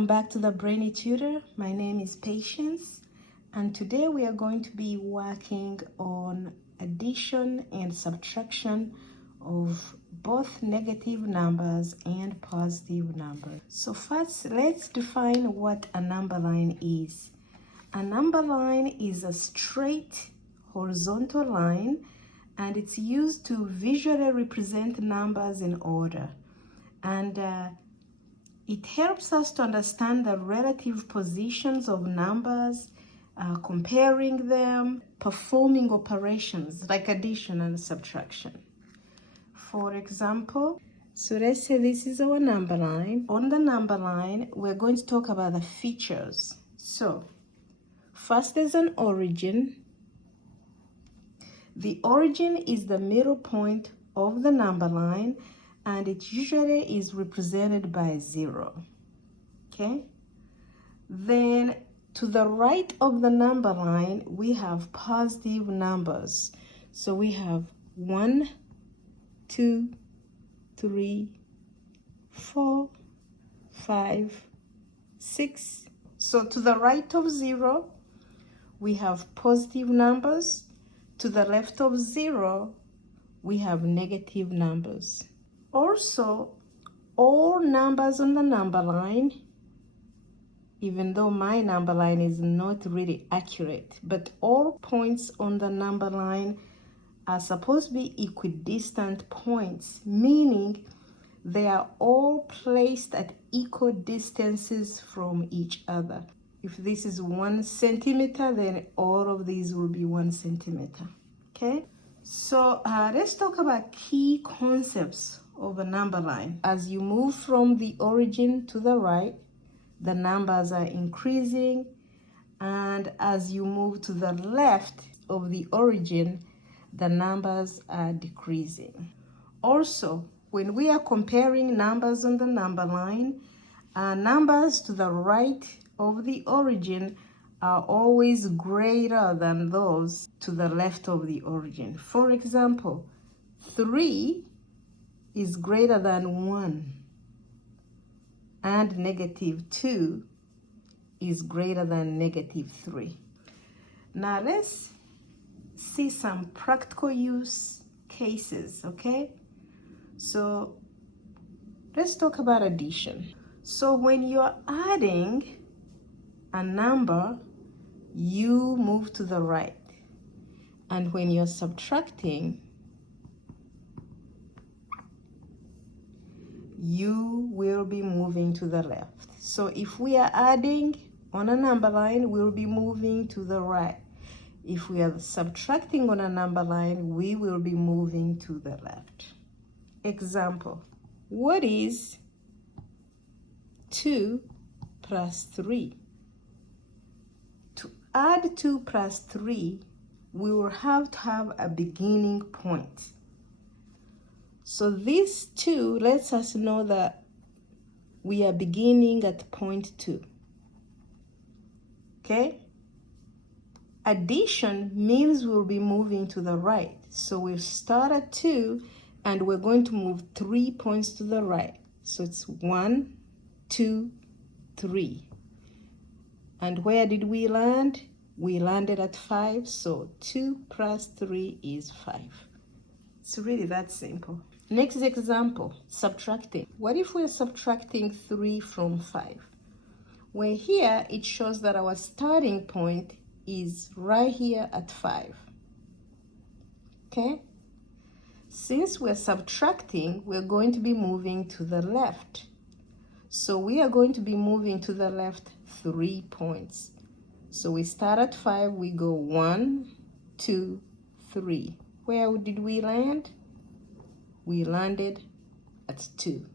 Welcome back to the Brainy Tutor. My name is Patience, and today we are going to be working on addition and subtraction of both negative numbers and positive numbers. So first, let's define what a number line is. A number line is a straight horizontal line, and it's used to visually represent numbers in order. And it helps us to understand the relative positions of numbers, comparing them, performing operations like addition and subtraction. For example, so let's say this is our number line. On the number line, we're going to talk about the features. So first, there's an origin. The origin is the middle point of the number line, and it usually is represented by 0. Okay? Then to the right of the number line, we have positive numbers. So we have 1, 2, 3, 4, 5, 6. So to the right of 0, we have positive numbers. To the left of 0, we have negative numbers. Also, all numbers on the number line, even though my number line is not really accurate, but all points on the number line are supposed to be equidistant points, meaning they are all placed at equal distances from each other. If this is 1 centimeter, then all of these will be 1 centimeter. Okay? So let's talk about key concepts of a number line. As you move from the origin to the right, the numbers are increasing, and as you move to the left of the origin, the numbers are decreasing. Also, when we are comparing numbers on the number line, numbers to the right of the origin are always greater than those to the left of the origin. For example, 3 is greater than 1, and -2 is greater than -3. Now let's see some practical use cases, okay? So let's talk about addition. So when you're adding a number, you move to the right, and when you're subtracting, you will be moving to the left. So if we are adding on a number line, we'll be moving to the right. If we are subtracting on a number line, we will be moving to the left. Example, what is 2 plus 3? To add 2 plus 3, we will have to have a beginning point. So this 2 lets us know that we are beginning at point 2. Okay? Addition means we'll be moving to the right. So we'll start at 2, and we're going to move 3 points to the right. So it's 1, 2, 3. And where did we land? We landed at 5, so 2 plus 3 is 5. It's really that simple. Next example, subtracting. What if we're subtracting 3 from 5? Well, here it shows that our starting point is right here at 5. Okay? Since we're subtracting, we're going to be moving to the left. So we are going to be moving to the left 3 points. So we start at 5, we go 1, 2, 3. Where did we land? We landed at 2.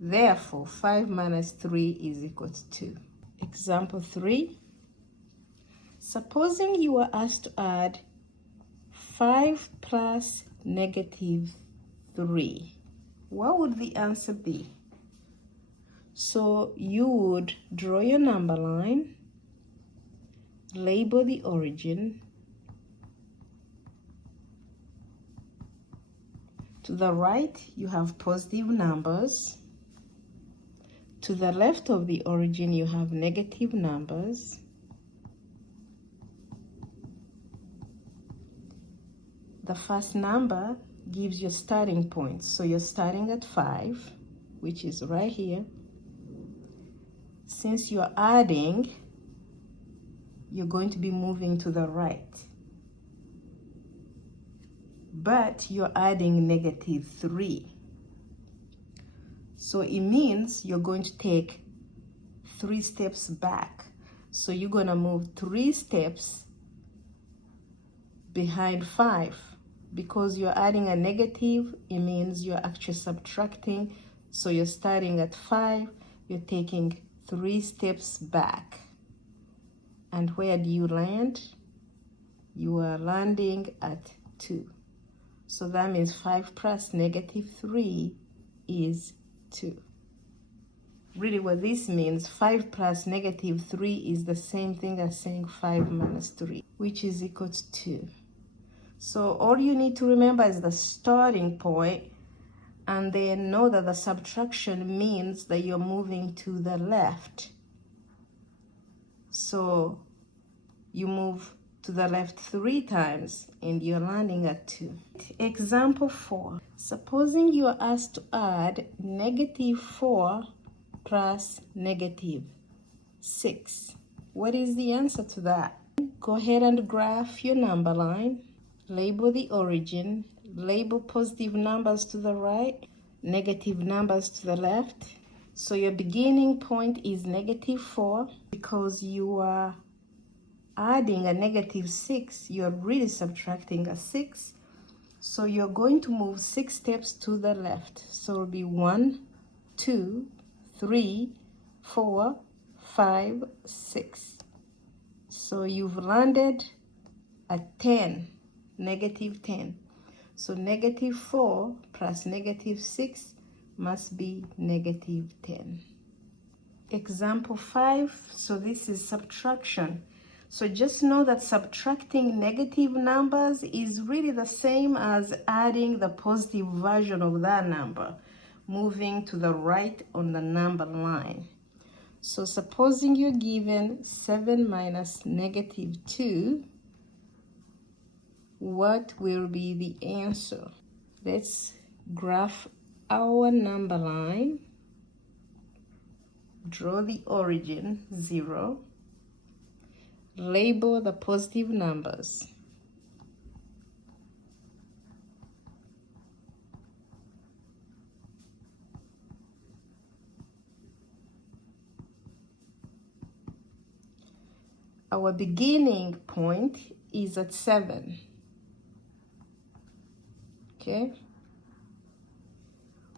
Therefore, 5 minus 3 is equal to 2. Example 3. Supposing you are asked to add 5 plus -3. What would the answer be? So you would draw your number line, label the origin. To the right, you have positive numbers. To the left of the origin, you have negative numbers. The first number gives you starting point. So you're starting at 5, which is right here. Since you're adding, you're going to be moving to the right. But you're adding -3. So it means you're going to take 3 steps back. So you're going to move 3 steps behind 5. Because you're adding a negative, it means you're actually subtracting. So you're starting at 5, you're taking 3 steps back. And where do you land? You are landing at 2. So that means 5 plus -3 is 2. Really what this means, 5 plus -3 is the same thing as saying 5 minus 3, which is equal to 2. So all you need to remember is the starting point, and then know that the subtraction means that you're moving to the left. So you move to the left 3 times and you're landing at 2. Example 4. Supposing you are asked to add -4 plus -6. What is the answer to that? Go ahead and graph your number line. Label the origin. Label positive numbers to the right, negative numbers to the left. So your beginning point is -4. Because you are adding a -6, you're really subtracting a 6. So you're going to move 6 steps to the left. So it'll be 1, 2, 3, 4, 5, 6. So you've landed at 10, -10. So -4 plus -6 must be -10. Example 5, so this is subtraction. So just know that subtracting negative numbers is really the same as adding the positive version of that number, moving to the right on the number line. So supposing you're given 7 minus -2, what will be the answer? Let's graph our number line. Draw the origin, 0. Label the positive numbers. Our beginning point is at 7. Okay?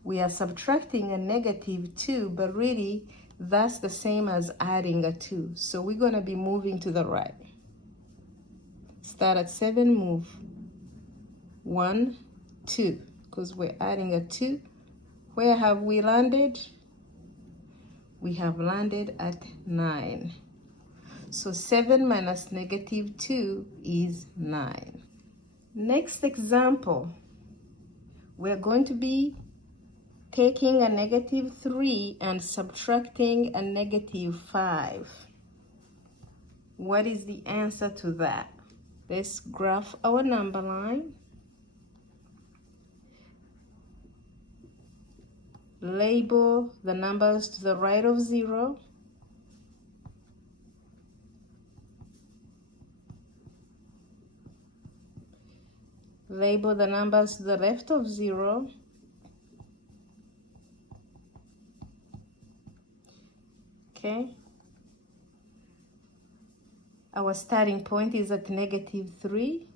We are subtracting a -2, but really that's the same as adding a 2. So we're going to be moving to the right. Start at 7, move 1, 2, because we're adding a 2. Where have we landed? We have landed at 9. So 7 minus -2 is 9. Next example, we're going to be taking a -3 and subtracting a -5. What is the answer to that? Let's graph our number line. Label the numbers to the right of 0. Label the numbers to the left of 0. Okay. Our starting point is at -3.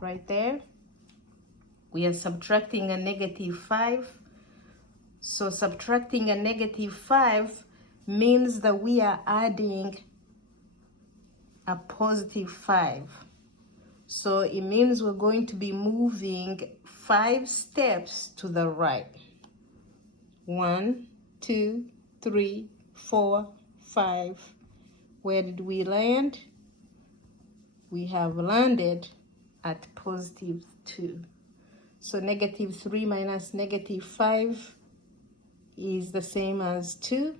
Right there. We are subtracting a -5. So subtracting a -5 means that we are adding a +5. So it means we're going to be moving 5 steps to the right. 1, 2, 3, 4, 5. Where did we land? We have landed at +2. So -3 minus -5 is the same as 2.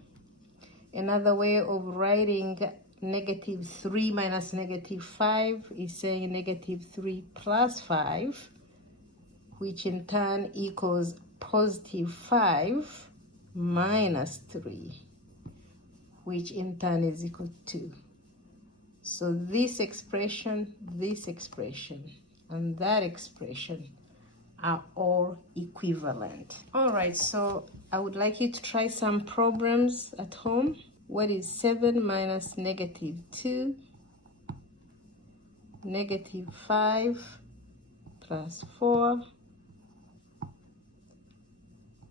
Another way of writing negative 3 minus negative 5 is saying negative 3 plus 5, which in turn equals positive 5 minus 3, which in turn is equal to 2. So this expression, and that expression are all equivalent. All right, so I would like you to try some problems at home. What is 7 minus negative 2? Negative 5 plus 4.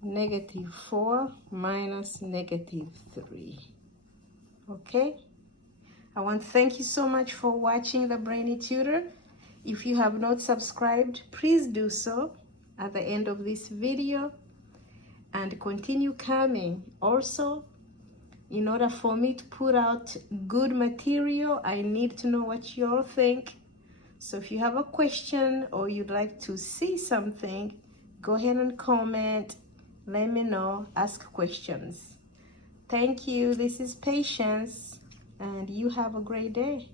Negative 4 minus negative 3. Okay? I want to thank you so much for watching the Brainy Tutor. If you have not subscribed, please do so at the end of this video and continue coming. Also, in order for me to put out good material, I need to know what you all think. So if you have a question or you'd like to see something, go ahead and comment. Let me know. Ask questions. Thank you. This is Patience, and you have a great day.